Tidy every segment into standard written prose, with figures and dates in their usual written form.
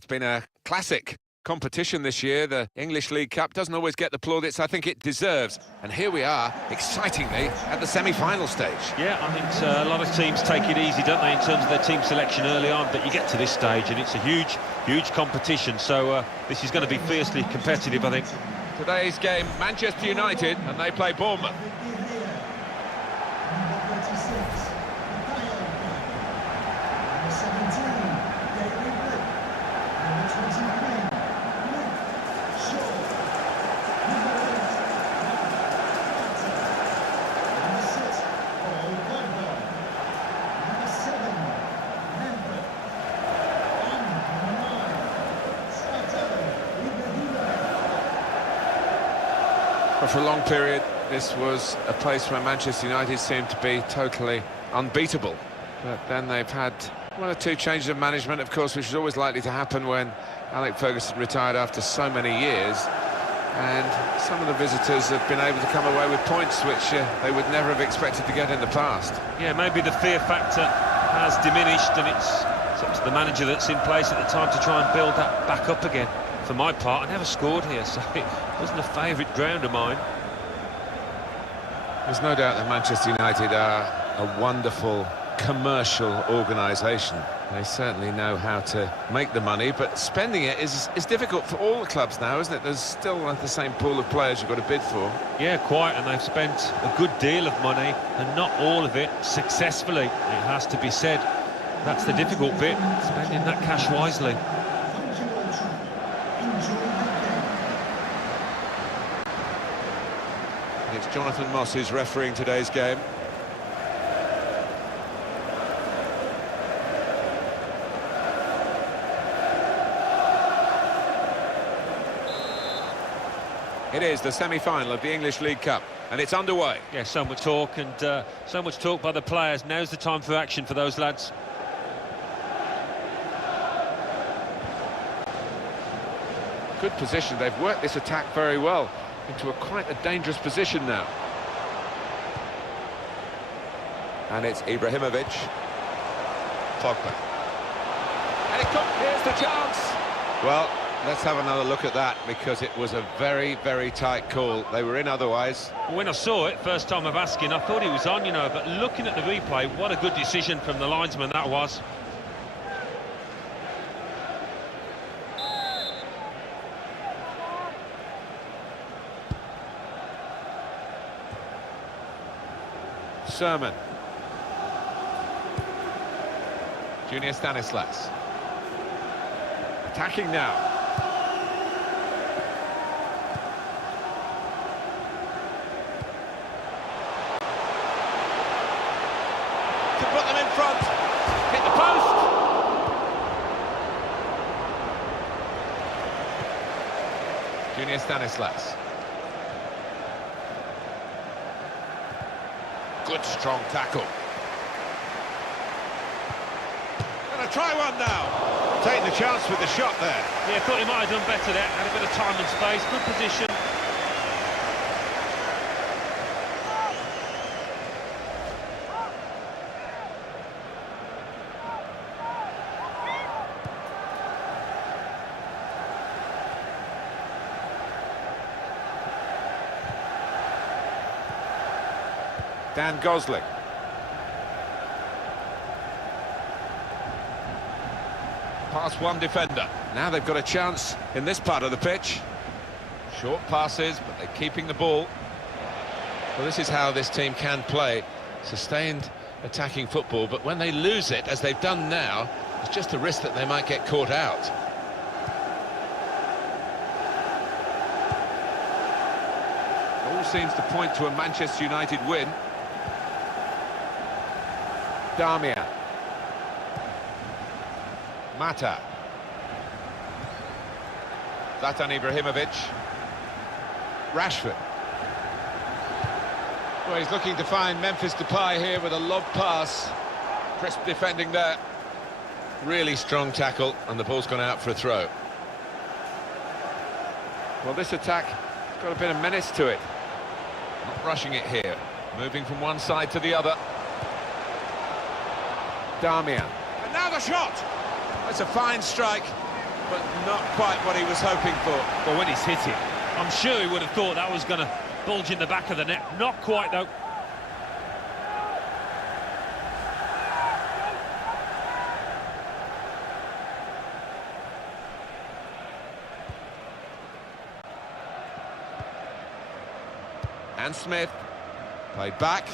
It's been a classic competition this year. The English League Cup doesn't always get the plaudits I think it deserves. And here we are, excitingly, at the semi-final stage. Yeah, I think a lot of teams take it easy, don't they, in terms of their team selection early on, but you get to this stage and it's a huge competition, so this is going to be fiercely competitive, I think. Today's game, Manchester United, and they play Bournemouth. But for a long period, this was a place where Manchester United seemed to be totally unbeatable. But then they've had one or two changes of management, of course, which is always likely to happen when Alex Ferguson retired after so many years. And some of the visitors have been able to come away with points which they would never have expected to get in the past. Yeah, maybe the fear factor has diminished, and it's up to the manager that's in place at the time to try and build that back up again. For my part, I never scored here, so it wasn't a favourite ground of mine. There's no doubt that Manchester United are a wonderful commercial organisation. They certainly know how to make the money, but spending it is difficult for all the clubs now, isn't it? There's still the same pool of players you've got to bid for. Yeah, quite, and they've spent a good deal of money, and not all of it successfully, it has to be said. That's the difficult bit, spending that cash wisely. It's Jonathan Moss who's refereeing today's game. It is the semi-final of the English League Cup, and it's underway. Yeah, so much talk, and so much talk by the players. Now's the time for action for those lads. Good position. They've worked this attack very well into quite a dangerous position now. And it's Ibrahimovic. Pogba. And here's the chance. Well, let's have another look at that, because it was a very, very tight call. They were in otherwise. When I saw it, first time of asking, I thought he was on, you know, but looking at the replay, what a good decision from the linesman that was. Sermon. Junior Stanislas. Attacking now. To put them in front. Hit the post. Junior Stanislas. Good strong tackle. Gonna try one now. Taking the chance with the shot there. Yeah, thought he might have done better there. Had a bit of time and space. Good position. Dan Gosling. Past one defender. Now they've got a chance in this part of the pitch. Short passes, but they're keeping the ball. Well, this is how this team can play. Sustained attacking football, but when they lose it, as they've done now, it's just a risk that they might get caught out. All seems to point to a Manchester United win. Damian. Mata. Zlatan Ibrahimovic. Rashford. Well, he's looking to find Memphis Depay here with a lob pass. Crisp defending there. Really strong tackle, and the ball's gone out for a throw. Well, this attack has got a bit of menace to it. Not rushing it here. Moving from one side to the other. Damian. And now the shot! That's a fine strike. but not quite what he was hoping for. Well, when he's hit it, I'm sure he would have thought that was going to bulge in the back of the net. Not quite, though. And Smith, played back.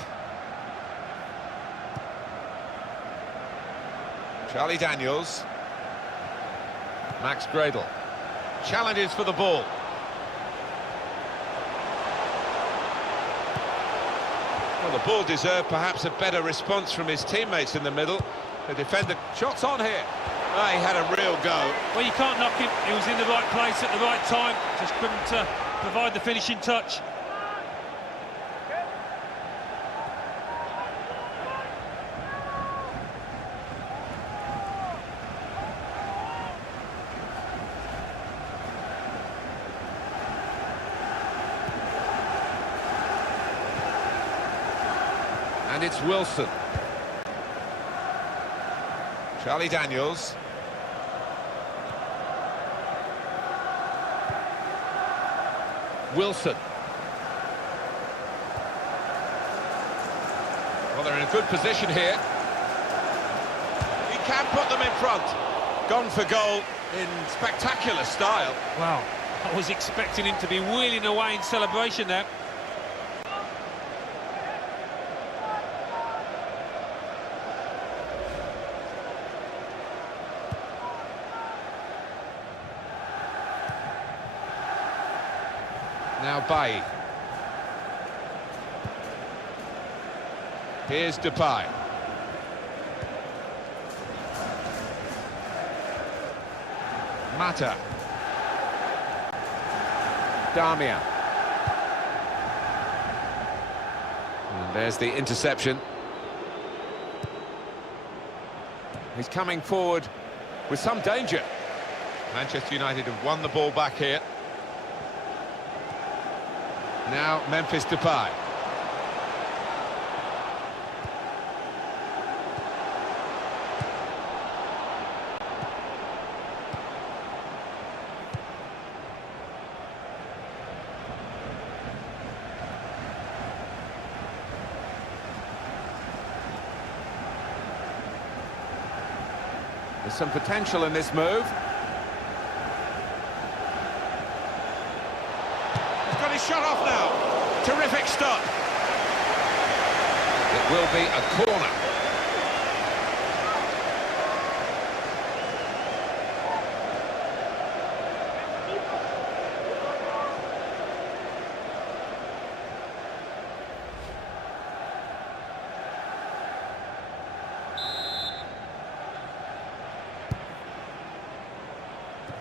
Charlie Daniels. Max Gradle. Challenges for the ball. Well, the ball deserved perhaps a better response from his teammates in the middle. The defender, shots on here. Oh, he had a real go. Well, you can't knock him. He was in the right place at the right time. Just couldn't provide the finishing touch. And it's Wilson. Charlie Daniels. Wilson. Well, they're in a good position here. He can put them in front. Gone for goal in spectacular style. Wow, I was expecting him to be wheeling away in celebration there. Now Bailly. Here's Depay. Mata. Darmian. And there's the interception. He's coming forward with some danger. Manchester United have won the ball back here. Now Memphis Depay. There's some potential in this move. Shot off now. Terrific stop. It will be a corner.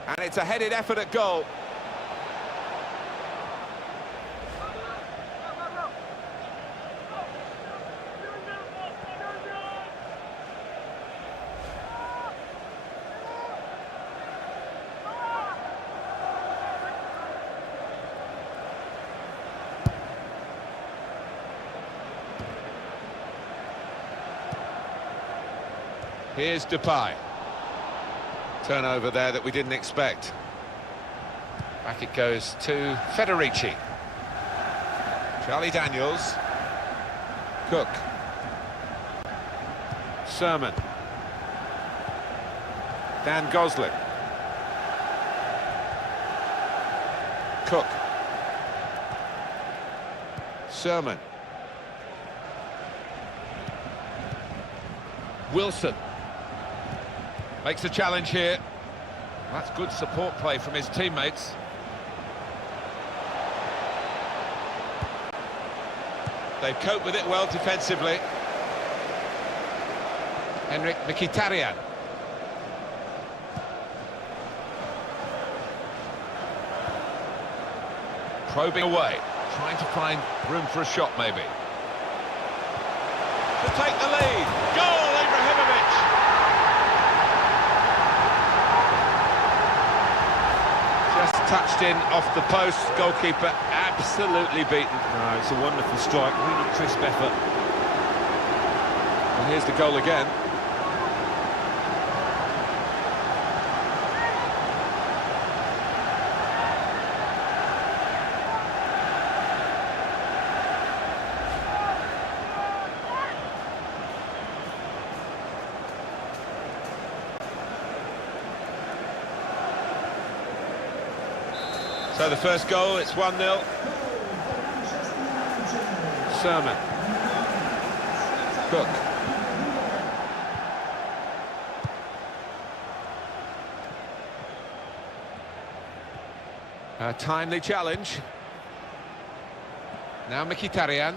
And it's a headed effort at goal. Here's Depay. Turnover there that we didn't expect. Back it goes to Federici. Charlie Daniels. Cook. Sermon. Dan Gosling. Cook. Sermon. Wilson. Makes a challenge here. That's good support play from his teammates. They've coped with it well defensively. Henrik Mkhitaryan. Probing away, trying to find room for a shot maybe. To take the lead. Goal, Ibrahimovic! Just touched in off the post, goalkeeper absolutely beaten. No, it's a wonderful strike, really crisp effort. And here's the goal again. So the first goal, it's 1-0. Sermon. Cook. A timely challenge. Now Mkhitaryan.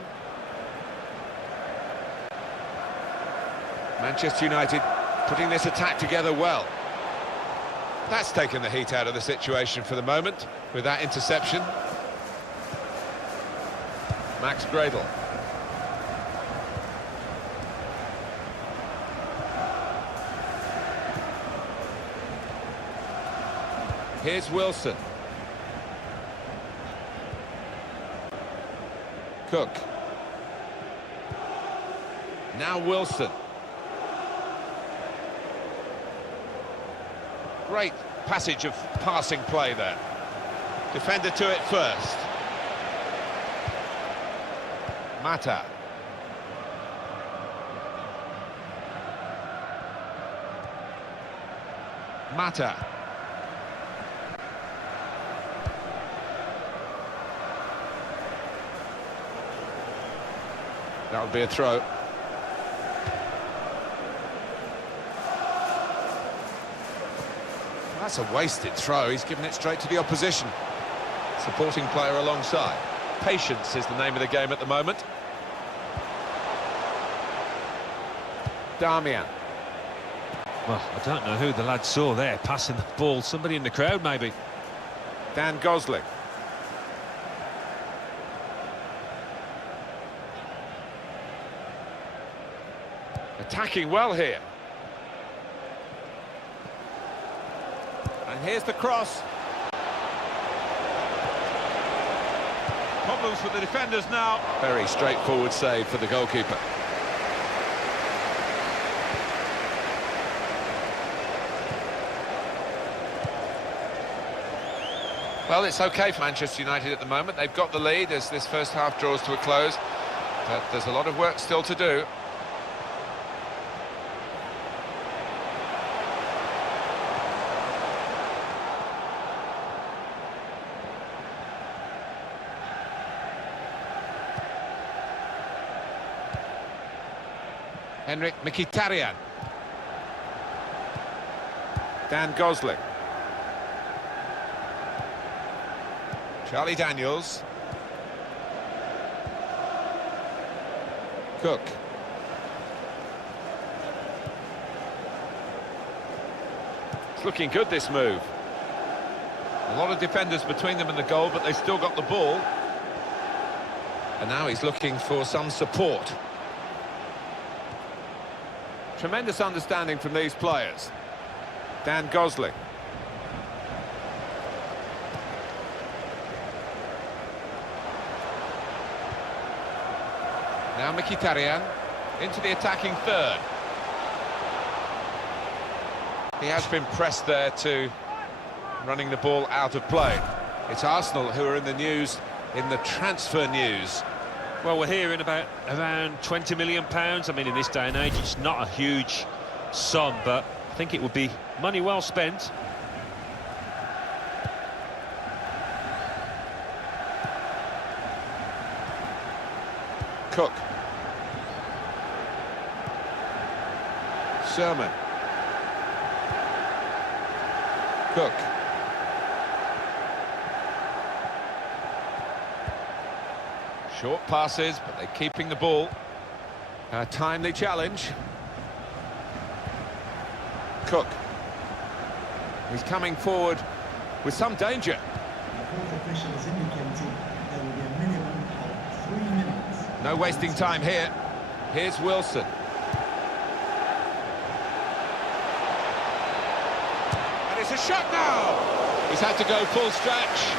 Manchester United putting this attack together well. That's taken the heat out of the situation for the moment with that interception. Max Gradel. Here's Wilson. Cook. Now Wilson. Great passage of passing play there. Defender to it first. Mata. Mata. That would be a throw. That's a wasted throw. He's given it straight to the opposition. Supporting player alongside. Patience is the name of the game at the moment. Damian. Well, I don't know who the lad saw there passing the ball. Somebody in the crowd, maybe. Dan Gosling. Attacking well here. And here's the cross. Problems for the defenders now. Very straightforward save for the goalkeeper. Well, it's okay for Manchester United at the moment. They've got the lead as this first half draws to a close. But there's a lot of work still to do. Henrik Mkhitaryan. Dan Gosling. Charlie Daniels. Cook. It's looking good, this move. A lot of defenders between them and the goal, but they still got the ball. And now he's looking for some support. Tremendous understanding from these players. Dan Gosling. Now Mkhitaryan into the attacking third. He has been pressed there to running the ball out of play. It's Arsenal who are in the news, in the transfer news. Well, we're hearing about around £20 million. I mean, in this day and age, it's not a huge sum, but I think it would be money well spent. Cook. Sermon. Cook. Short passes, but they're keeping the ball. A timely challenge. Cook. He's coming forward with some danger. No wasting time here. Here's Wilson. And it's a shot now! He's had to go full stretch.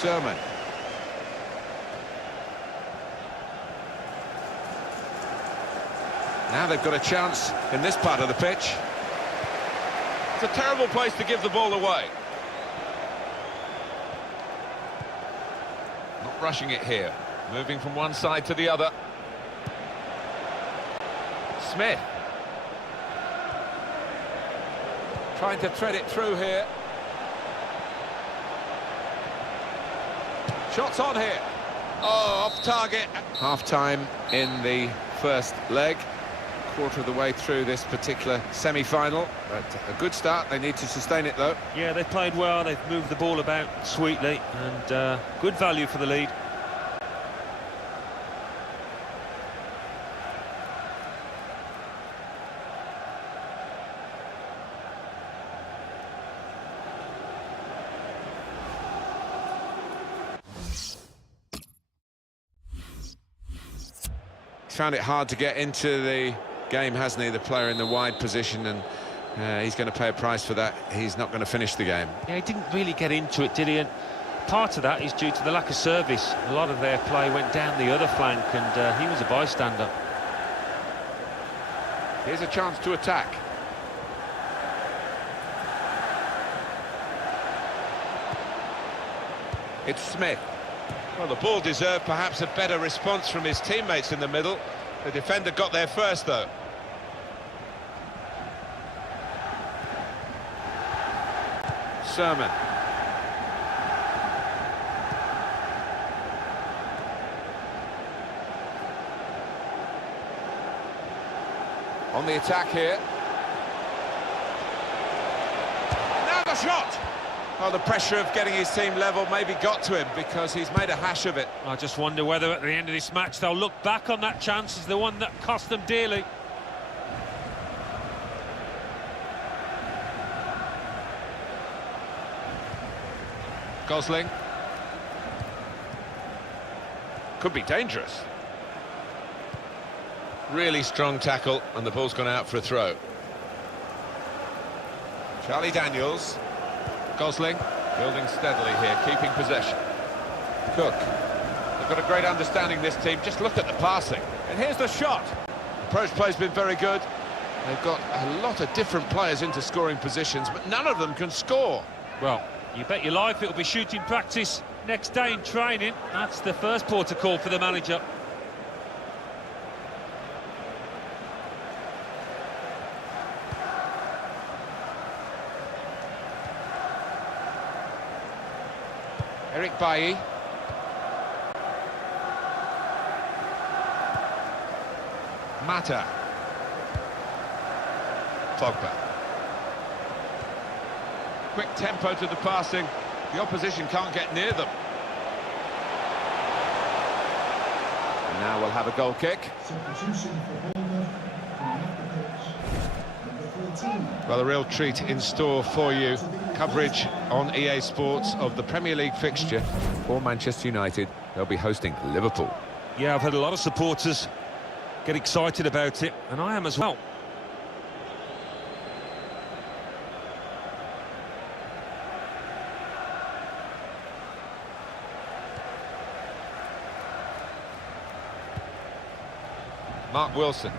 Sermon. Now they've got a chance in this part of the pitch. It's a terrible place to give the ball away. Not rushing it here. Moving from one side to the other. Smith. Trying to thread it through here. Shots on here. Oh, off target. Half-time in the first leg. Quarter of the way through this particular semi-final. But a good start. They need to sustain it, though. Yeah, they've played well. They've moved the ball about sweetly. And good value for the lead. He's found it hard to get into the game, hasn't he, the player in the wide position, and he's going to pay a price for that. He's not going to finish the game. Yeah, he didn't really get into it, did he? And part of that is due to the lack of service. A lot of their play went down the other flank, and he was a bystander. Here's a chance to attack. It's Smith. Well, the ball deserved perhaps a better response from his teammates in the middle. The defender got there first, though. Sermon. On the attack here. Now the shot! Well, the pressure of getting his team level maybe got to him because he's made a hash of it. I just wonder whether at the end of this match they'll look back on that chance as the one that cost them dearly. Gosling. Could be dangerous. Really strong tackle, and the ball's gone out for a throw. Charlie Daniels. Gosling, building steadily here, keeping possession. Cook. They've got a great understanding, this team. Just look at the passing. And here's the shot. Approach play's been very good. They've got a lot of different players into scoring positions, but none of them can score. Well, you bet your life it'll be shooting practice next day in training. That's the first port of call for the manager. Eric Bailly. Mata. Pogba. Quick tempo to the passing. The opposition can't get near them. And now we'll have a goal kick. Well, a real treat in store for you. Coverage on EA Sports of the Premier League fixture for Manchester United. They'll be hosting Liverpool. Yeah, I've had a lot of supporters get excited about it, and I am as well. Mark Wilson.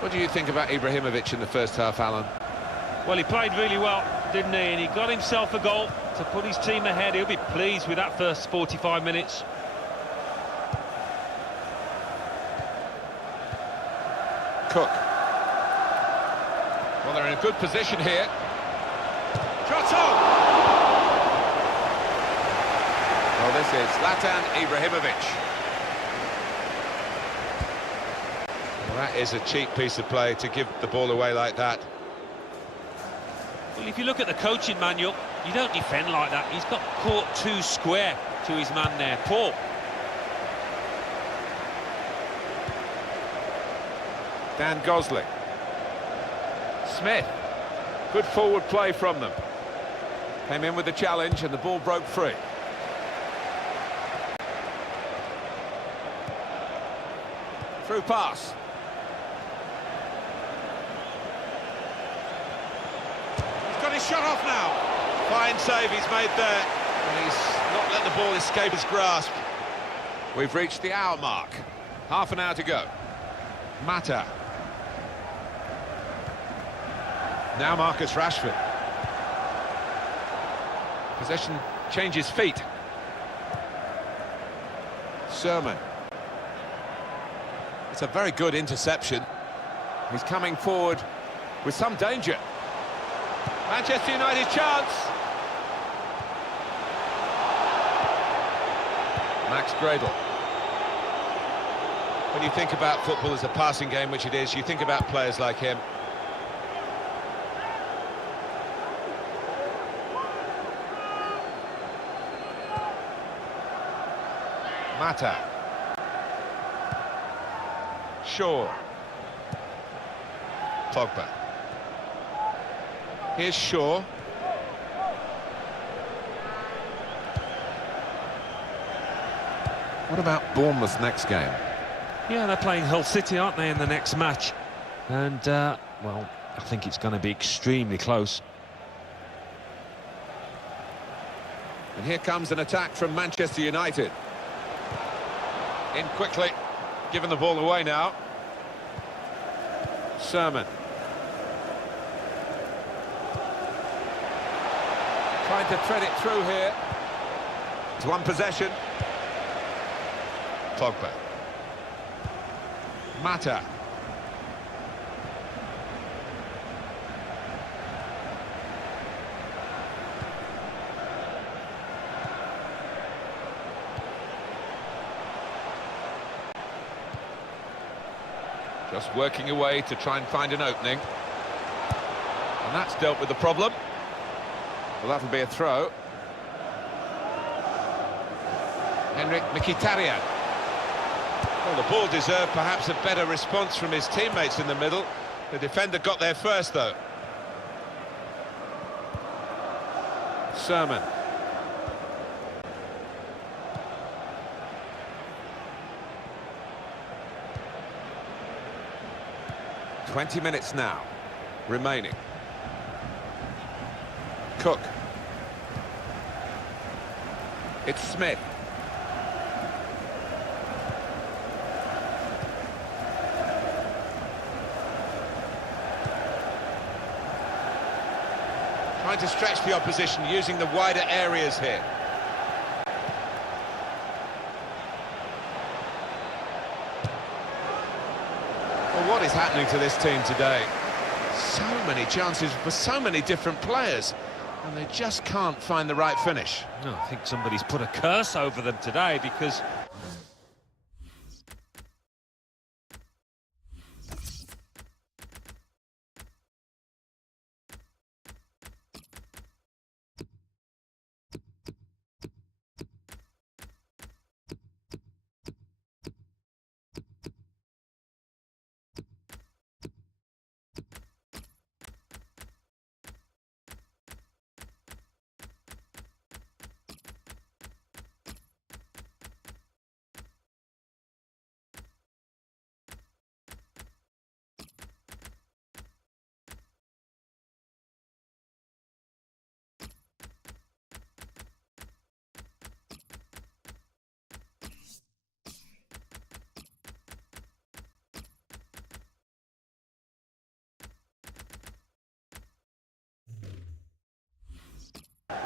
What do you think about Ibrahimovic in the first half, Alan? Well, he played really well, didn't he? And he got himself a goal to put his team ahead. He'll be pleased with that first 45 minutes. Cook. Well, they're in a good position here. Shot on! Well, this is Zlatan Ibrahimovic. Well, that is a cheap piece of play to give the ball away like that. Well, if you look at the coaching manual, you don't defend like that. He's got caught too square to his man there. Poor. Dan Gosling. Smith. Good forward play from them. Came in with the challenge and the ball broke free. Through pass. He's got his shot off now. Fine save he's made there. And he's not let the ball escape his grasp. We've reached the hour mark. Half an hour to go. Mata. Now Marcus Rashford. Possession changes feet. Sermon. It's a very good interception. He's coming forward with some danger. Manchester United chance. Max Gradel. When you think about football as a passing game, which it is, you think about players like him. Mata. Shaw. Pogba. Here's Shaw. What about Bournemouth's next game? Yeah, they're playing Hull City, aren't they, in the next match? And, well, I think it's going to be extremely close. And here comes an attack from Manchester United. In quickly, giving the ball away now. Sermon. Trying to thread it through here. It's one possession. Pogba. Mata. Just working away to try and find an opening. And that's dealt with the problem. Well, that'll be a throw. Henrik Mkhitaryan. Well, the ball deserved perhaps a better response from his teammates in the middle. The defender got there first, though. Sermon. "20 minutes now remaining. Cook. It's Smith. Trying to stretch the opposition, using the wider areas here. Well, what is happening to this team today? So many chances for so many different players, and they just can't find the right finish. No, I think somebody's put a curse over them today, because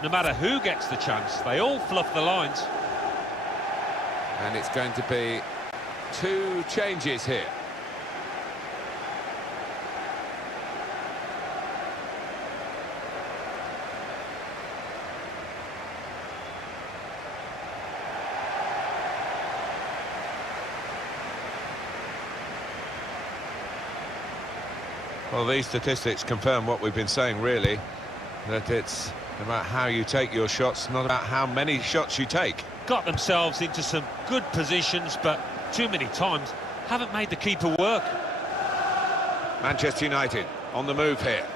no matter who gets the chance, they all fluff the lines. And it's going to be 2 changes here. Well, these statistics confirm what we've been saying, really, that it's about how you take your shots, not about how many shots you take. Got themselves into some good positions, but too many times haven't made the keeper work. Manchester United on the move here.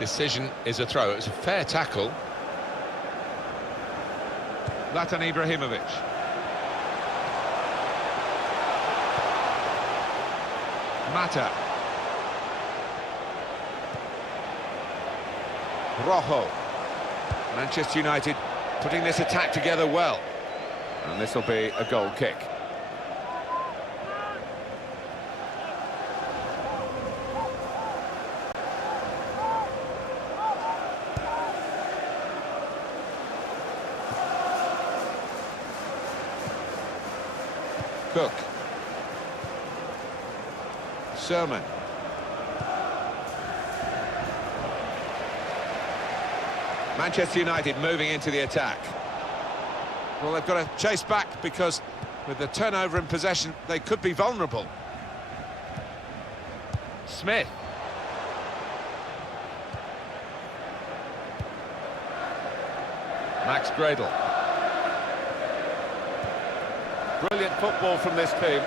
Decision is a throw. It was a fair tackle. Zlatan Ibrahimovic. Mata. Rojo. Manchester United putting this attack together well. And this will be a goal kick. Cook. Sermon. Manchester United moving into the attack. Well, they've got to chase back because with the turnover in possession, they could be vulnerable. Smith. Max Gradle. Brilliant football from this team.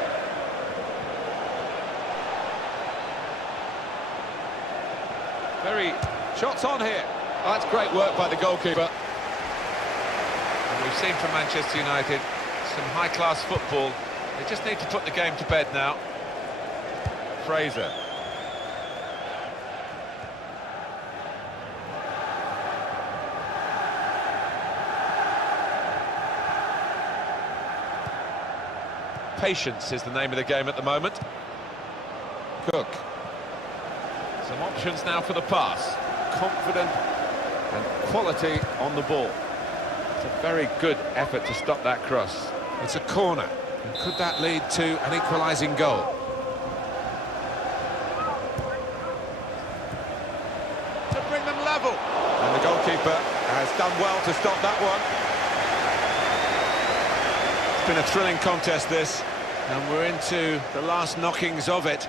Very shots on here. Oh, that's great work by the goalkeeper. And we've seen from Manchester United some high-class football. They just need to put the game to bed now. Fraser. Patience is the name of the game at the moment. Cook. Some options now for the pass. Confident and quality on the ball. It's a very good effort to stop that cross. It's a corner. And could that lead to an equalising goal? To bring them level. And the goalkeeper has done well to stop that one. It's been a thrilling contest, this. And we're into the last knockings of it.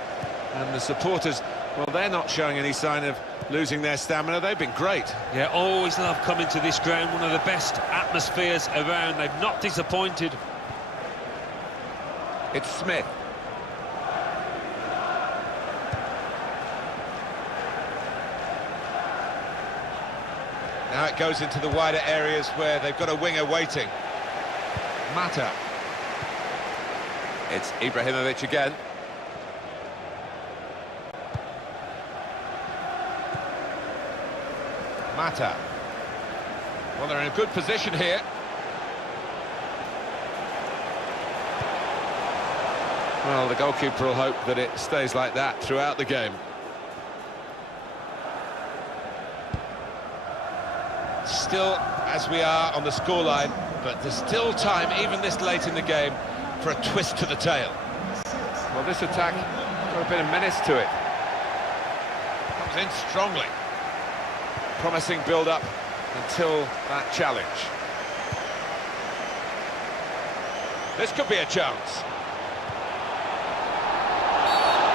And the supporters, well, they're not showing any sign of losing their stamina. They've been great. Yeah, always love coming to this ground. One of the best atmospheres around. They've not disappointed. It's Smith. Now it goes into the wider areas where they've got a winger waiting. Mata. It's Ibrahimovic again. Mata. Well, they're in a good position here. Well, the goalkeeper will hope that it stays like that throughout the game. Still, as we are on the scoreline, but there's still time, even this late in the game, for a twist to the tail. Well, this attack got a bit of menace to it. Comes in strongly. Promising build-up until that challenge. This could be a chance.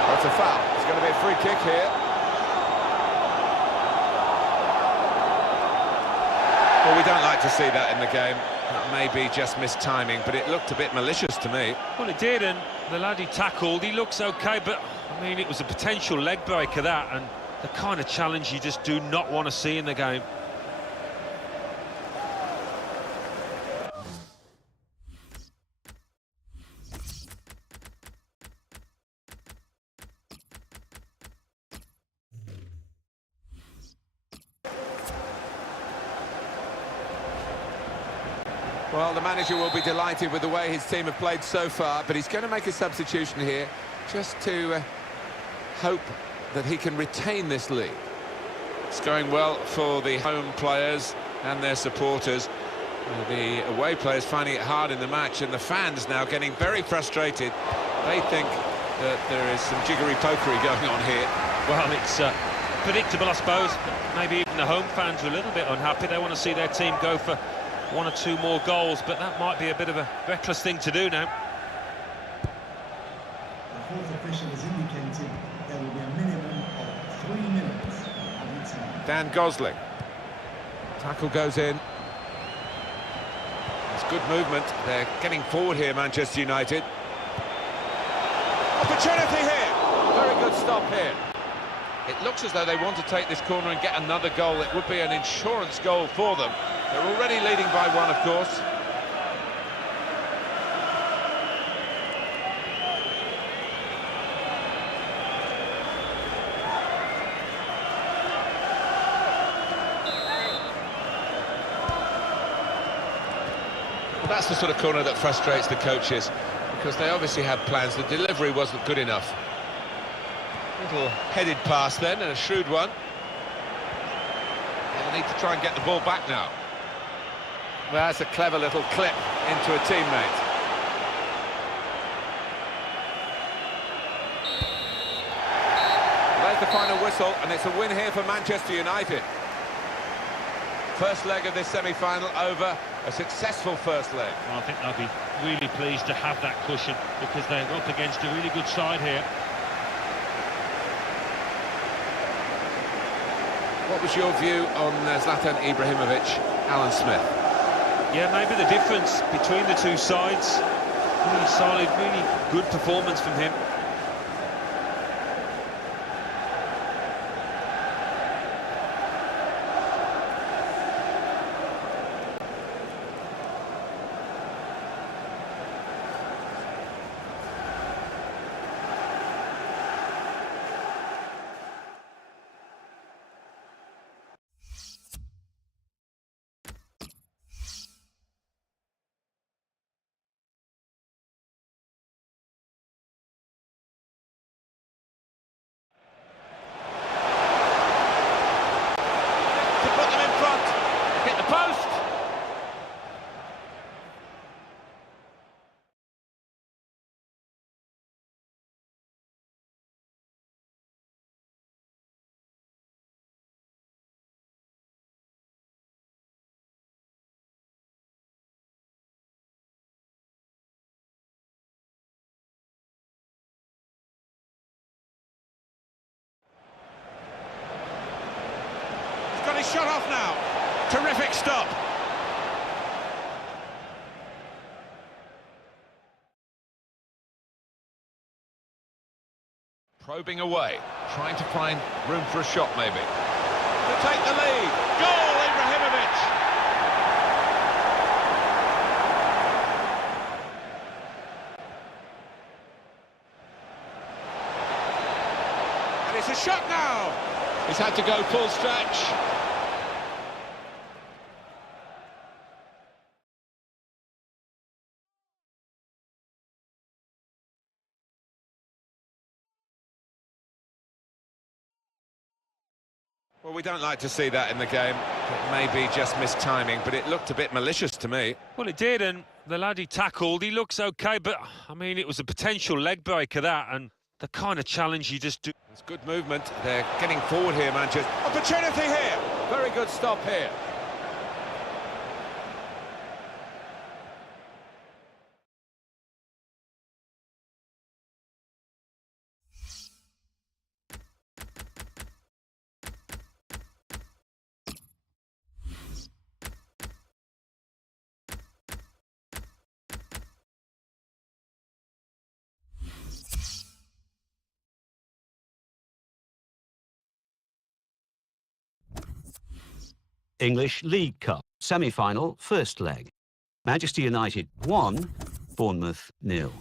That's a foul. It's going to be a free kick here. Well, we don't like to see that in the game. That may be just mistiming, but it looked a bit malicious to me. Well, it did, and the lad he tackled, he looks okay, but, I mean, it was a potential leg breaker, that, and the kind of challenge you just do not want to see in the game. Well, the manager will be delighted with the way his team have played so far, but he's going to make a substitution here just to hope that he can retain this lead. It's going well for the home players and their supporters. The away players finding it hard in the match, and the fans now getting very frustrated. They think that there is some jiggery-pokery going on here. Well, it's predictable, I suppose, but maybe even the home fans are a little bit unhappy. They want to see their team go for one or two more goals, but that might be a bit of a reckless thing to do now. The fourth official has indicated there will be a minimum of 3 minutes of time. Dan Gosling. Tackle goes in. It's good movement. They're getting forward here, Manchester United. Opportunity here. Very good stop here. It looks as though they want to take this corner and get another goal. It would be an insurance goal for them. They're already leading by one, of course. Well, that's the sort of corner that frustrates the coaches, because they obviously had plans. The delivery wasn't good enough. Little headed pass then, and a shrewd one. They'll need to try and get the ball back now. Well, that's a clever little clip into a teammate. the final whistle, and it's a win here for Manchester United. First leg of this semi-final over, a successful first leg. Well, I think they'll be really pleased to have that cushion because they're up against a really good side here. What was your view on Zlatan Ibrahimovic, Alan Smith? Yeah, maybe the difference between the two sides. Really solid, really good performance from him. Post! He's got his shot off now. Terrific stop. Probing away, trying to find room for a shot maybe. To take the lead. Goal, Ibrahimovic! And it's a shot now. He's had to go full stretch. Well, we don't like to see that in the game. It may be just missed timing, but it looked a bit malicious to me. Well, it did, and the lad he tackled, he looks okay, but, I mean, it was a potential leg breaker, that, and the kind of challenge you just do. It's good movement. They're getting forward here, Manchester. Opportunity here. Very good stop here. English League Cup semi-final first leg. Manchester United 1, Bournemouth 0.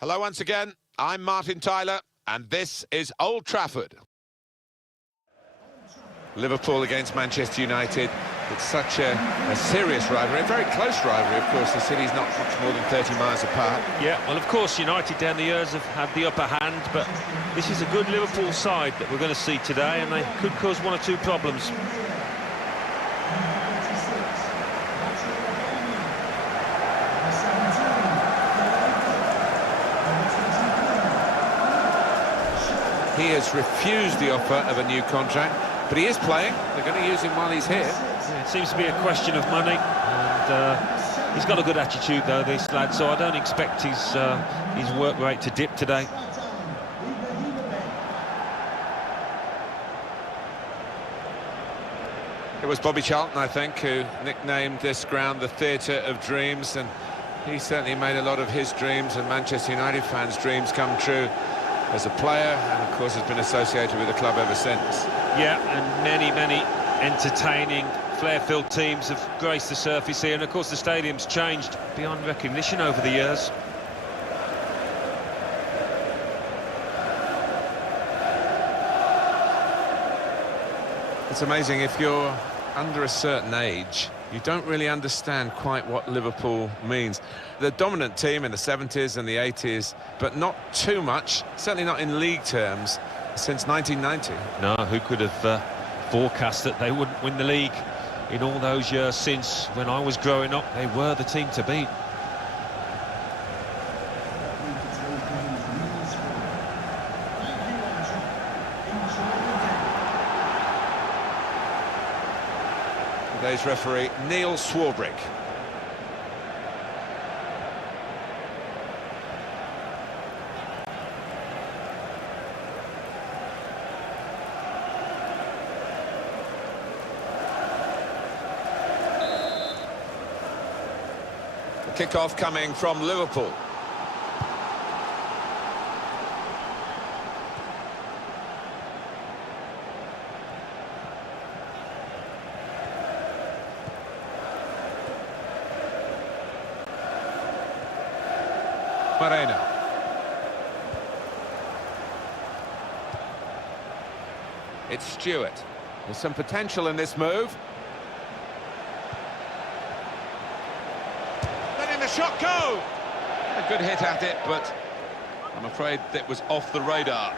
Hello once again, I'm Martin Tyler, and this is Old Trafford. Liverpool against Manchester United. It's such a serious rivalry, a very close rivalry, of course. The city's not much more than 30 miles apart. Yeah, well, of course, United down the years have had the upper hand, but this is a good Liverpool side that we're going to see today, and they could cause one or two problems. He has refused the offer of a new contract, but he is playing. They're going to use him while he's here. Yeah, it seems to be a question of money, and he's got a good attitude, though, this lad, so I don't expect his work rate to dip today. It was Bobby Charlton, I think, who nicknamed this ground the Theatre of Dreams, and he certainly made a lot of his dreams and Manchester United fans' dreams come true as a player, and of course has been associated with the club ever since. Yeah, and many entertaining, flair-filled teams have graced the surface here, and of course the stadium's changed beyond recognition over the years. It's amazing, if you're under a certain age, you don't really understand quite what Liverpool means. The dominant team in the 70s and the 80s, but not too much, certainly not in league terms, since 1990. No, who could have forecast that they wouldn't win the league in all those years since? When I was growing up, they were the team to beat. Today's referee, Neil Swarbrick. The kick-off coming from Liverpool. Moreno. It's Stewart. There's some potential in this move. Letting the shot go! A good hit at it, but I'm afraid it was off the radar.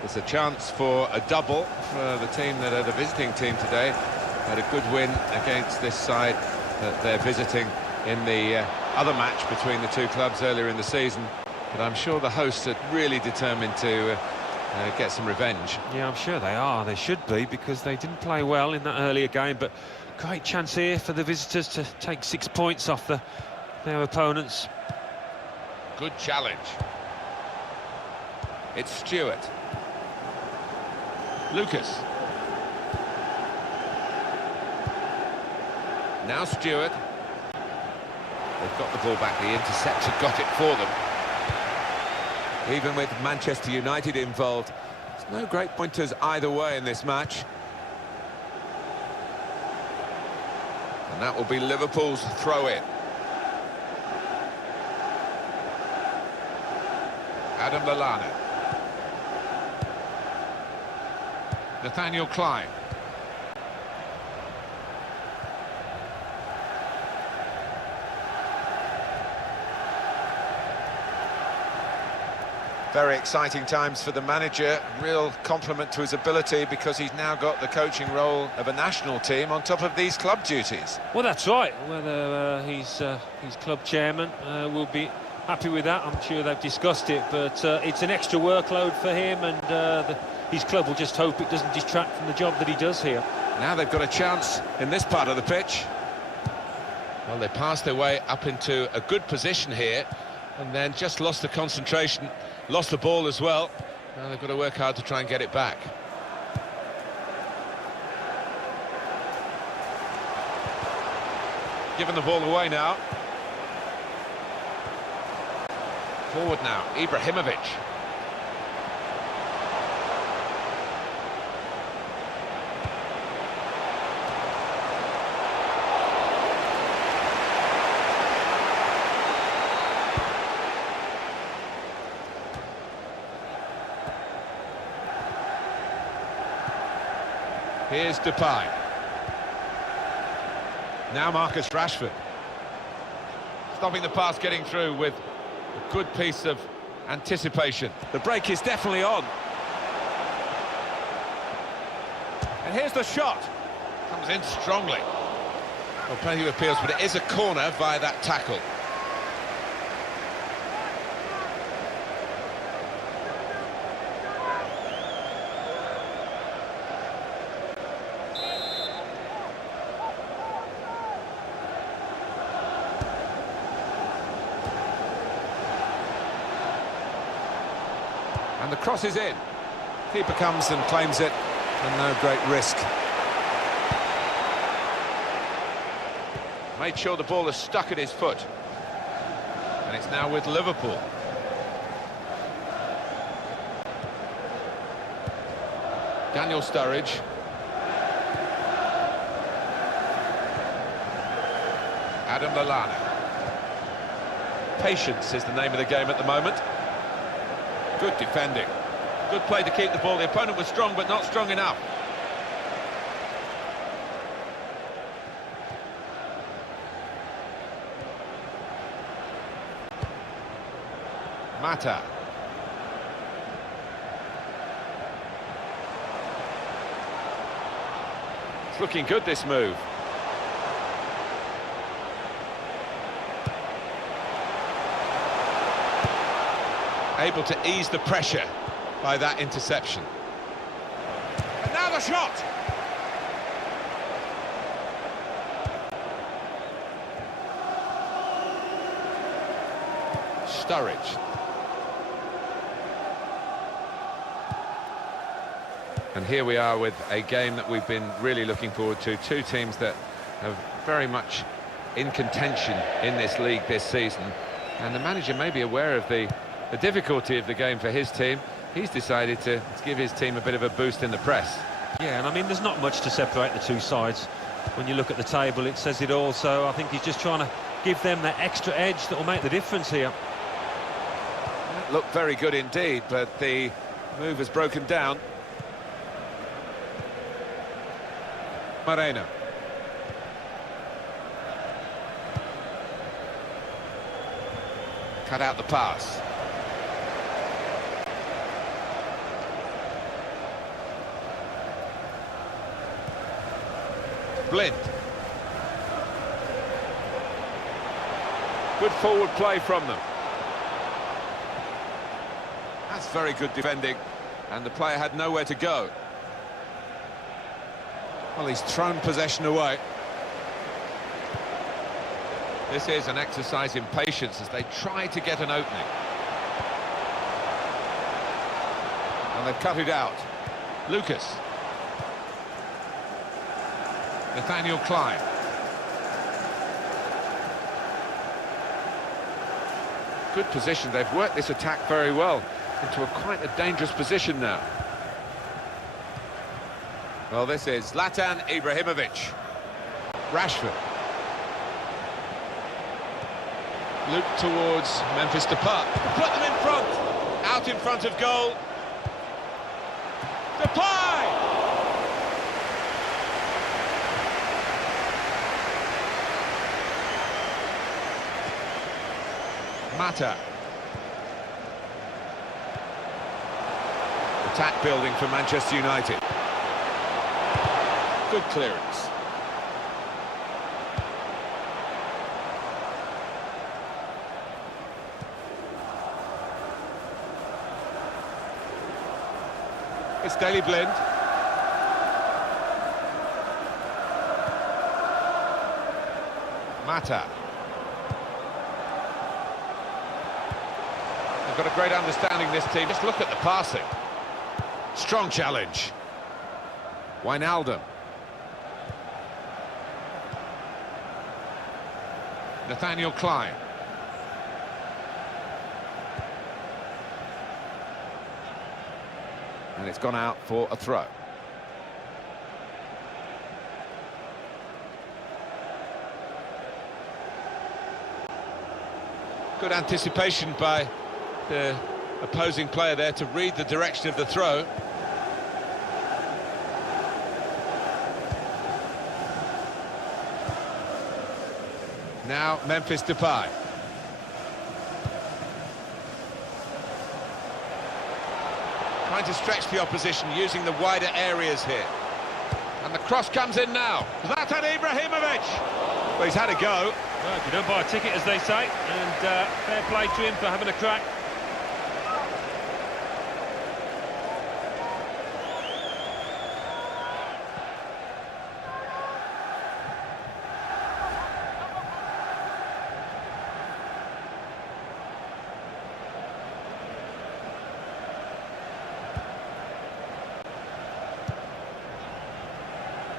There's a chance for a double for the team that are the visiting team today. Had a good win against this side that they're visiting in the other match between the two clubs earlier in the season. But I'm sure the hosts are really determined to get some revenge. Yeah, I'm sure they are. They should be, because they didn't play well in that earlier game. But great chance here for the visitors to take 6 points off their opponents. Good challenge. It's Stewart. Lucas. Now Stewart. They've got the ball back. The interceptor got it for them. Even with Manchester United involved, there's no great pointers either way in this match. And that will be Liverpool's throw-in. Adam Lallana. Nathaniel Klein. Very exciting times for the manager. Real compliment to his ability, because he's now got the coaching role of a national team on top of these club duties. Well, that's right. Whether he's club chairman will be happy with that. I'm sure they've discussed it, but it's an extra workload for him, and his club will just hope it doesn't detract from the job that he does here. Now they've got a chance in this part of the pitch. Well, they passed their way up into a good position here, and then just lost the concentration, lost the ball as well. Now they've got to work hard to try and get it back. Given the ball away now. Forward now, Ibrahimovic. Here's Depay. Now Marcus Rashford. Stopping the pass getting through with a good piece of anticipation. The break is definitely on. And here's the shot. Comes in strongly. Well, plenty of appeals, but it is a corner via that tackle. And the cross is in. Keeper comes and claims it, and no great risk. Made sure the ball is stuck at his foot. And it's now with Liverpool. Daniel Sturridge. Adam Lallana. Patience is the name of the game at the moment. Good defending. Good play to keep the ball. The opponent was strong, but not strong enough. Mata. It's looking good, this move. Able to ease the pressure by that interception. And now the shot! Sturridge. And here we are with a game that we've been really looking forward to. Two teams that are very much in contention in this league this season. And the manager may be aware of the difficulty of the game for his team. He's decided to give his team a bit of a boost in the press. Yeah, and I mean, there's not much to separate the two sides. When you look at the table, it says it all. So I think he's just trying to give them that extra edge that will make the difference here. That looked very good indeed, but the move has broken down. Moreno. Cut out the pass. Blind. Good forward play from them. That's very good defending, and the player had nowhere to go. Well, he's thrown possession away. This is an exercise in patience as they try to get an opening. And they've cut it out. Lucas. Nathaniel Klein. Good position. They've worked this attack very well into quite a dangerous position now. Well, this is Zlatan Ibrahimovic. Rashford. Loop towards Memphis Depay. Put them in front. Out in front of goal. Depay! Mata. Attack building for Manchester United. Good clearance. It's Daley Blind. Mata. They've got a great understanding, this team. Just look at the passing. Strong challenge. Wijnaldum. Nathaniel Klein. And it's gone out for a throw. Good anticipation by the opposing player there to read the direction of the throw. Now Memphis Depay. Trying to stretch the opposition using the wider areas here. And the cross comes in now. Zlatan Ibrahimovic. Well, he's had a go. Well, if you don't buy a ticket, as they say, and fair play to him for having a crack.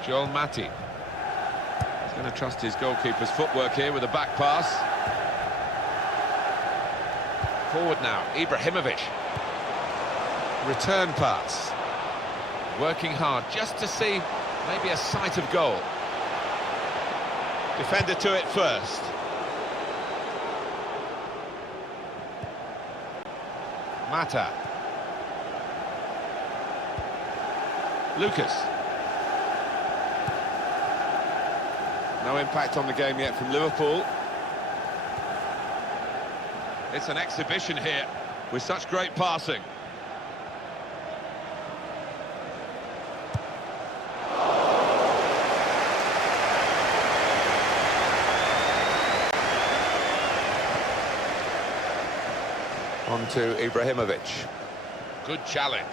Joel Matip. He's going to trust his goalkeeper's footwork here with a back pass. Forward now, Ibrahimovic. Return pass. Working hard just to see maybe a sight of goal. Defender to it first. Mata. Lucas. No impact on the game yet from Liverpool. It's an exhibition here with such great passing. On to Ibrahimovic. Good challenge.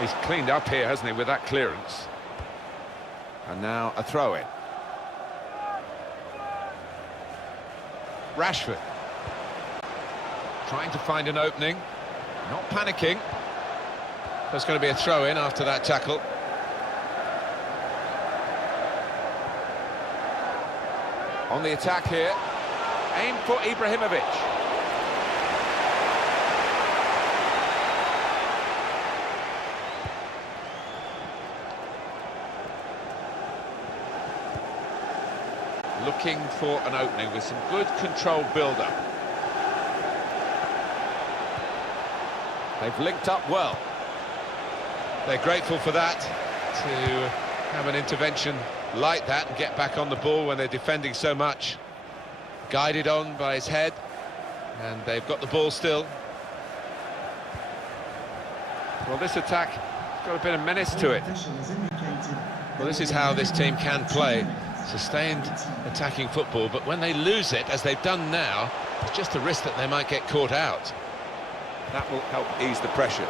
He's cleaned up here, hasn't he, with that clearance. And now a throw-in. Rashford. Trying to find an opening. Not panicking. There's going to be a throw-in after that tackle. On the attack here. Aim for Ibrahimovic. Looking for an opening with some good controlled build-up. They've linked up well. They're grateful for that, to have an intervention like that and get back on the ball when they're defending so much. Guided on by his head, and they've got the ball still. Well, this attack has got a bit of menace to it. Well, this is how this team can play. Sustained attacking football, but when they lose it, as they've done now, it's just a risk that they might get caught out. That will help ease the pressure.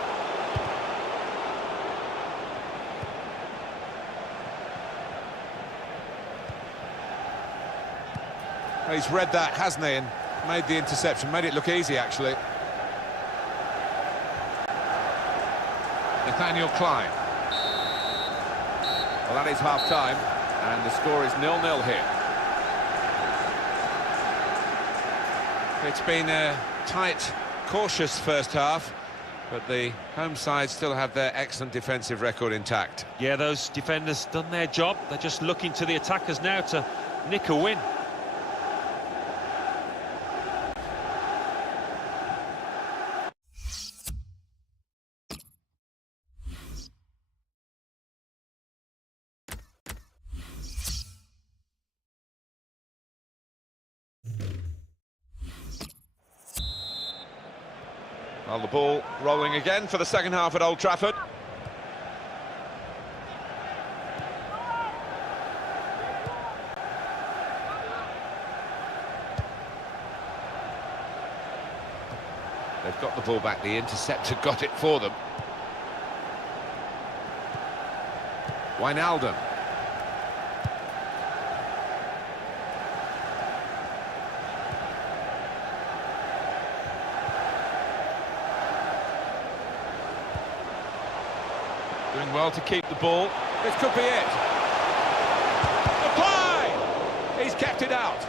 Well, he's read that, hasn't he, and made the interception, made it look easy, actually. Nathaniel Klein. Well, that is half-time. And the score is 0-0 here. It's been a tight, cautious first half, but the home side still have their excellent defensive record intact. Yeah, those defenders done their job. They're just looking to the attackers now to nick a win. Well, the ball rolling again for the second half at Old Trafford. They've got the ball back, the interceptor got it for them. Wijnaldum. Doing well to keep the ball. This could be it. The play! He's kept it out.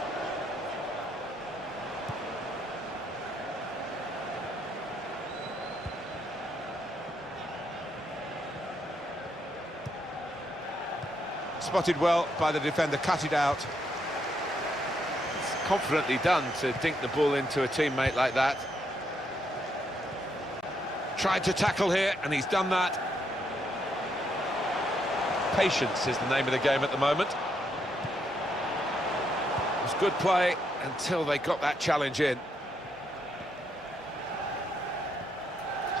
Spotted well by the defender, cut it out. It's confidently done to dink the ball into a teammate like that. Tried to tackle here, and he's done that. Patience is the name of the game at the moment. It was good play until they got that challenge in.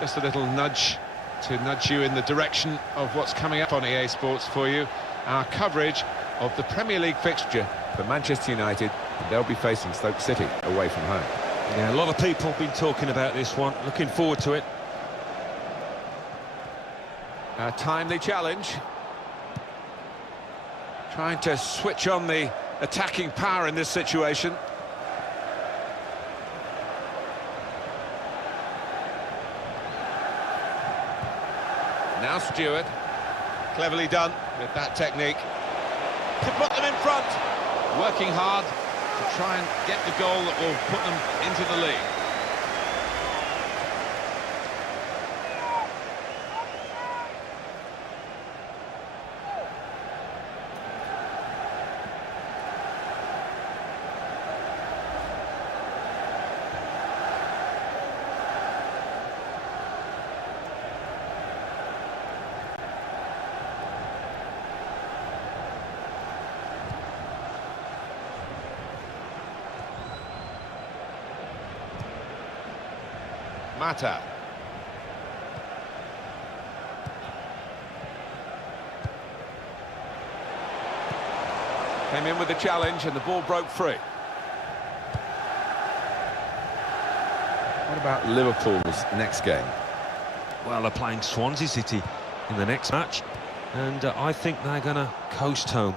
Just a little nudge to nudge you in the direction of what's coming up on EA Sports for you. Our coverage of the Premier League fixture for Manchester United, and they'll be facing Stoke City away from home. Yeah, a lot of people have been talking about this one. Looking forward to it. A timely challenge. Trying to switch on the attacking power in this situation. Now Stewart. Cleverly done with that technique. To put them in front. Working hard to try and get the goal that will put them into the lead. Mata. Came in with the challenge and the ball broke free. What about Liverpool's next game? Well, they're playing Swansea City in the next match, and I think they're going to coast home.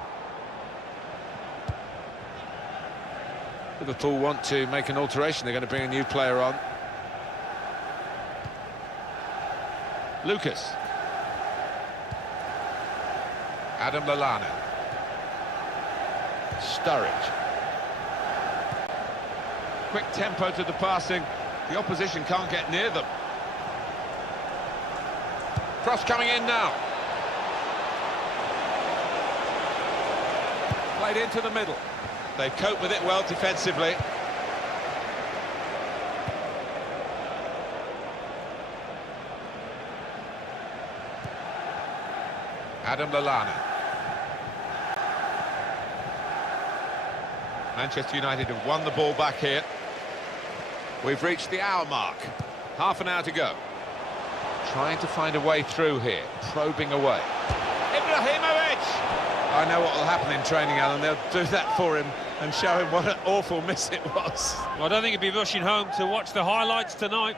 Liverpool want to make an alteration. They're going to bring a new player on. Lucas. Adam Lallana. Sturridge. Quick tempo to the passing. The opposition can't get near them. Cross coming in now. Played into the middle. They cope with it well defensively. Adam Lallana. Manchester United have won the ball back here. We've reached the hour mark. Half an hour to go. Trying to find a way through here. Probing away. Ibrahimovic! I know what will happen in training, Alan. They'll do that for him and show him what an awful miss it was. Well, I don't think he'd be rushing home to watch the highlights tonight.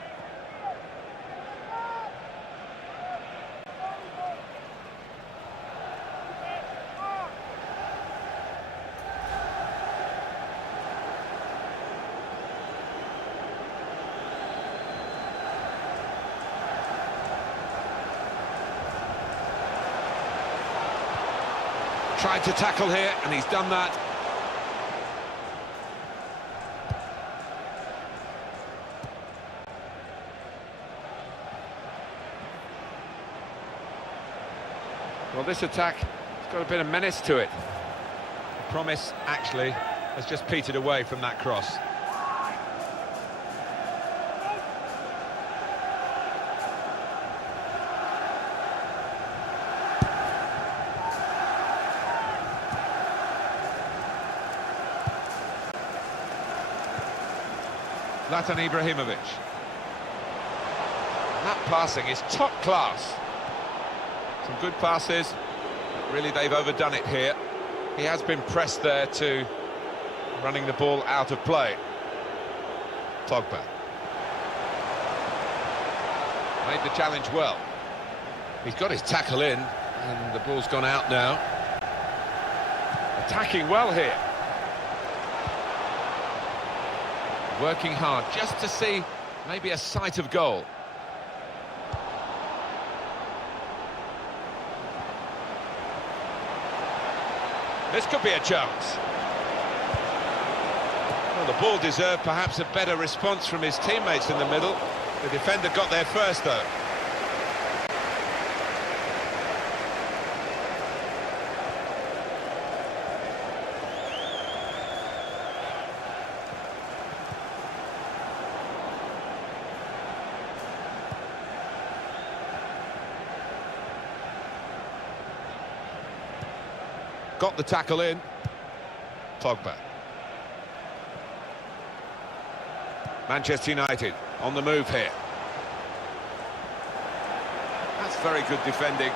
Tried to tackle here, and he's done that. Well, this attack has got a bit of menace to it. The promise, actually, has just petered away from that cross. Zlatan Ibrahimovic. That passing is top class. Some good passes. Really, they've overdone it here. He has been pressed there to running the ball out of play. Pogba. Made the challenge well. He's got his tackle in, and the ball's gone out now. Attacking well here. Working hard just to see maybe a sight of goal. This could be a chance. Well, the ball deserved perhaps a better response from his teammates in the middle. The defender got there first, though. Got the tackle in. Pogba. Manchester United on the move here. That's very good defending.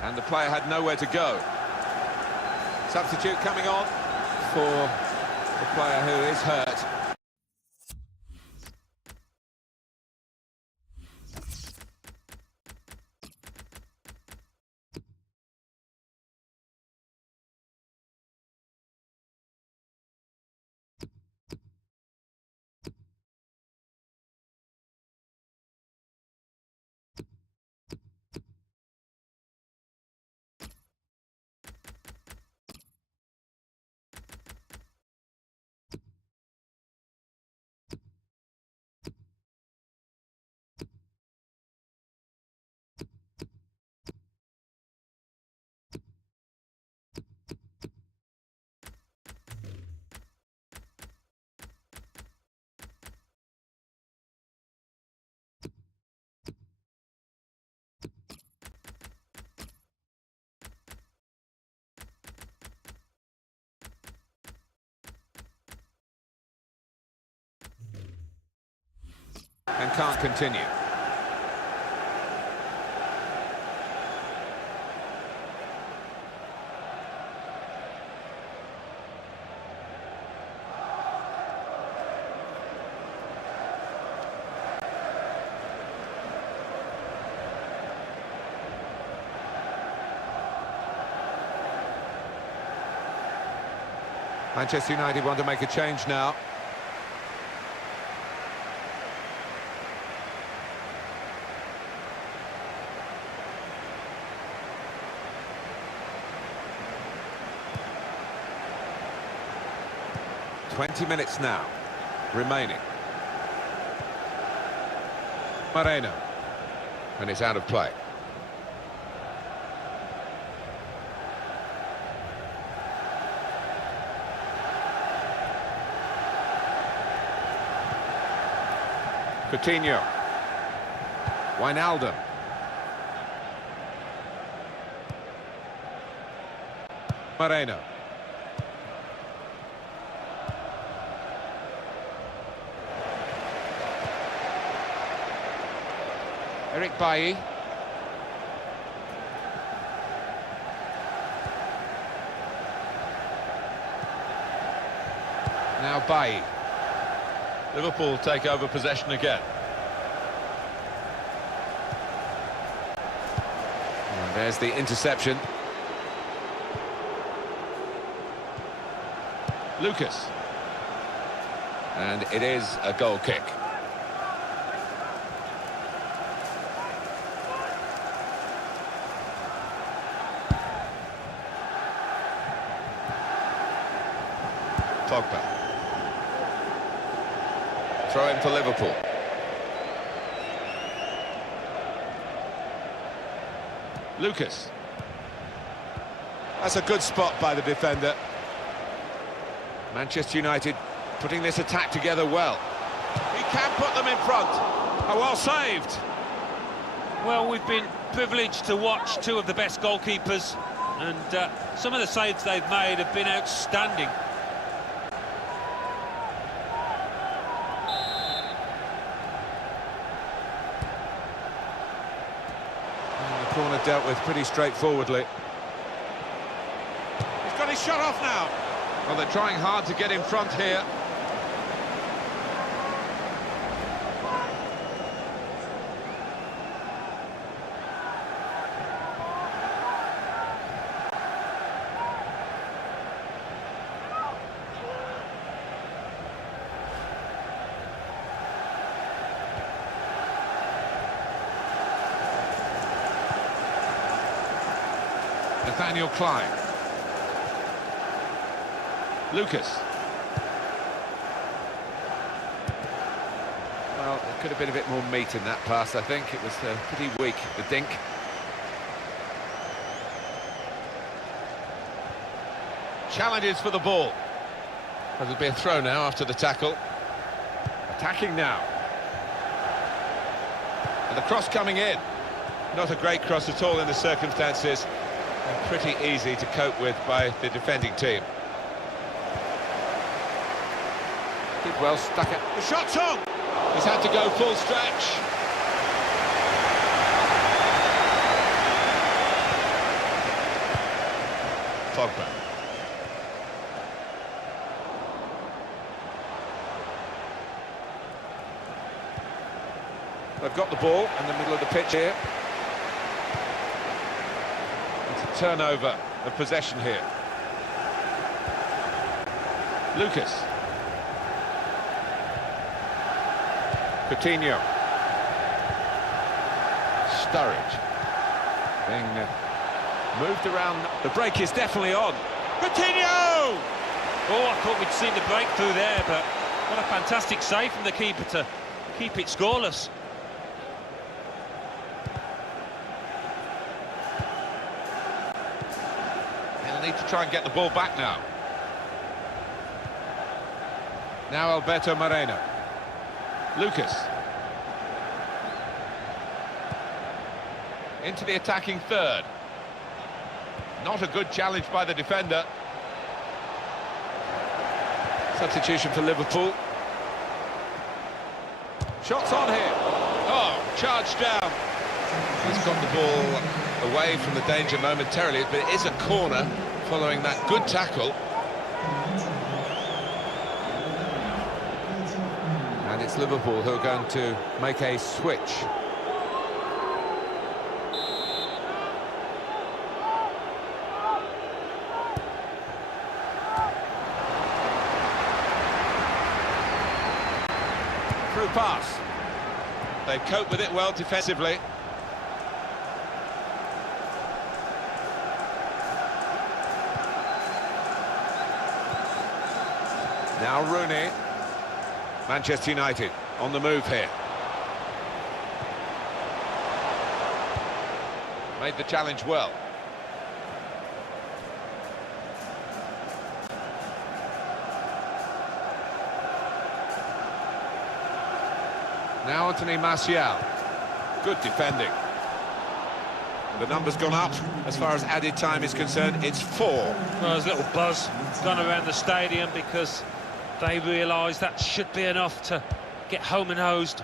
And the player had nowhere to go. Substitute coming on for the player who is hurt. And can't continue. Manchester United want to make a change now. "20 minutes now remaining. Moreno, and it's out of play. Coutinho, Wijnaldum, Moreno. Eric Bailly. Now Bailly. Liverpool take over possession again. And there's the interception. Lucas. And it is a goal kick. Pogba. Throw in for Liverpool. Lucas. That's a good spot by the defender. Manchester United putting this attack together well. He can put them in front. Oh, well saved. Well, we've been privileged to watch two of the best goalkeepers, and some of the saves they've made have been outstanding. Corner dealt with pretty straightforwardly. He's got his shot off now. Well, they're trying hard to get in front here. Nathaniel Klein. Lucas. Well, there could have been a bit more meat in that pass, I think. It was pretty weak, the dink. Challenges for the ball. There'll be a throw now after the tackle. Attacking now. And the cross coming in. Not a great cross at all in the circumstances. And pretty easy to cope with by the defending team. Did well, stuck it. The shot's on! He's had to go full stretch. Pogba. They've got the ball in the middle of the pitch here. It's a turnover of possession here. Lucas. Coutinho. Sturridge. Being moved around. The break is definitely on. Coutinho! Oh, I thought we'd seen the breakthrough there, but what a fantastic save from the keeper to keep it scoreless. They'll need to try and get the ball back now. Now Alberto Moreno. Lucas. Into the attacking third. Not a good challenge by the defender. Substitution for Liverpool. Shots on here. Oh, charged down. He's got the ball away from the danger momentarily, but it is a corner following that good tackle. And it's Liverpool who are going to make a switch. Through pass. They cope with it well defensively. Now Rooney. Manchester United on the move here. Made the challenge well. Now Anthony Martial. Good defending. The number's gone up. As far as added time is concerned, it's 4. Well, there's a little buzz gone around the stadium because they realise that should be enough to get home and hosed.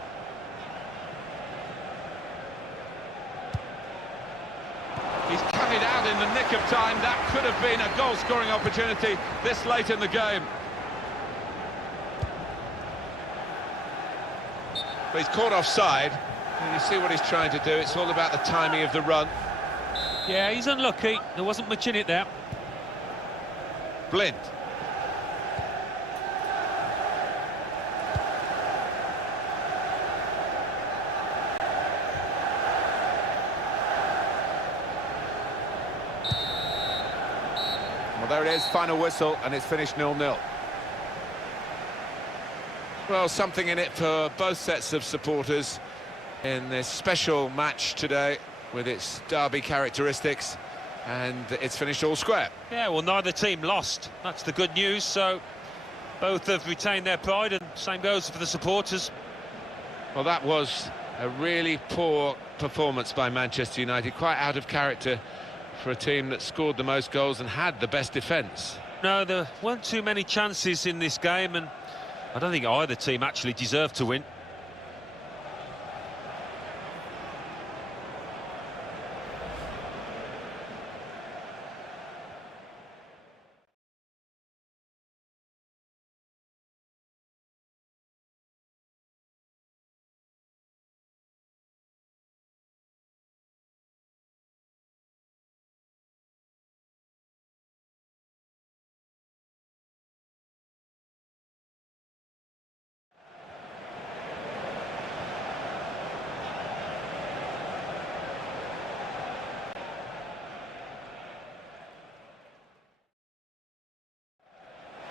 He's cut it out in the nick of time. That could have been a goal-scoring opportunity this late in the game. But he's caught offside. And you see what he's trying to do. It's all about the timing of the run. Yeah, he's unlucky. There wasn't much in it there. Blind. Well, there it is, final whistle, and it's finished 0-0. Well, something in it for both sets of supporters in this special match today with its derby characteristics, and it's finished all square. Yeah, well, neither team lost. That's the good news, so both have retained their pride, and same goes for the supporters. Well, that was a really poor performance by Manchester United, quite out of character for a team that scored the most goals and had the best defence. No, there weren't too many chances in this game, and I don't think either team actually deserved to win.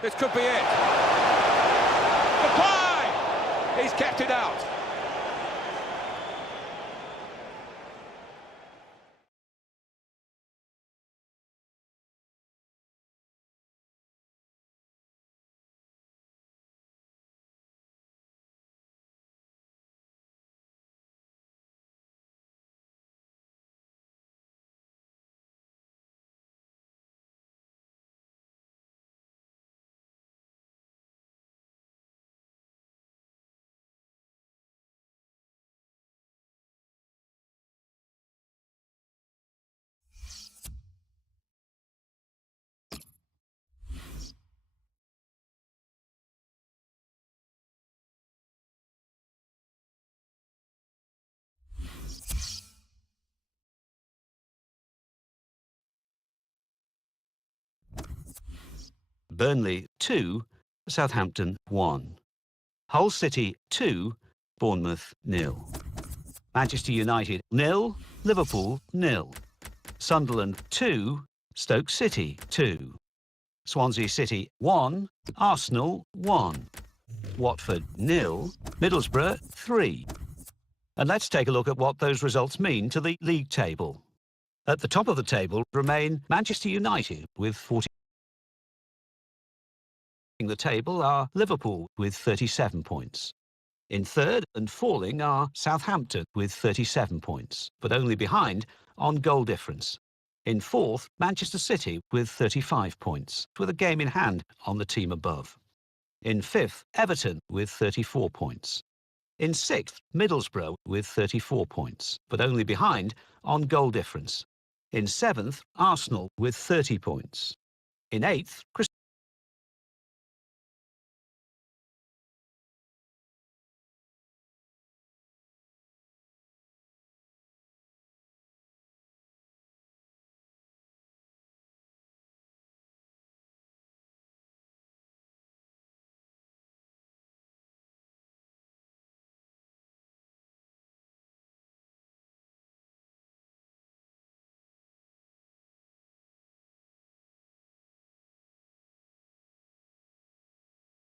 This could be it. Goodbye! He's kept it out. Burnley 2, Southampton 1. Hull City 2, Bournemouth 0. Manchester United 0, Liverpool 0. Sunderland 2, Stoke City 2. Swansea City 1, Arsenal 1. Watford 0, Middlesbrough 3. And let's take a look at what those results mean to the league table. At the top of the table remain Manchester United with 40. The table are Liverpool with 37 points. In third and falling are Southampton with 37 points, but only behind on goal difference. In fourth, Manchester City with 35 points, with a game in hand on the team above. In fifth, Everton with 34 points. In sixth, Middlesbrough with 34 points, but only behind on goal difference. In seventh, Arsenal with 30 points. In eighth,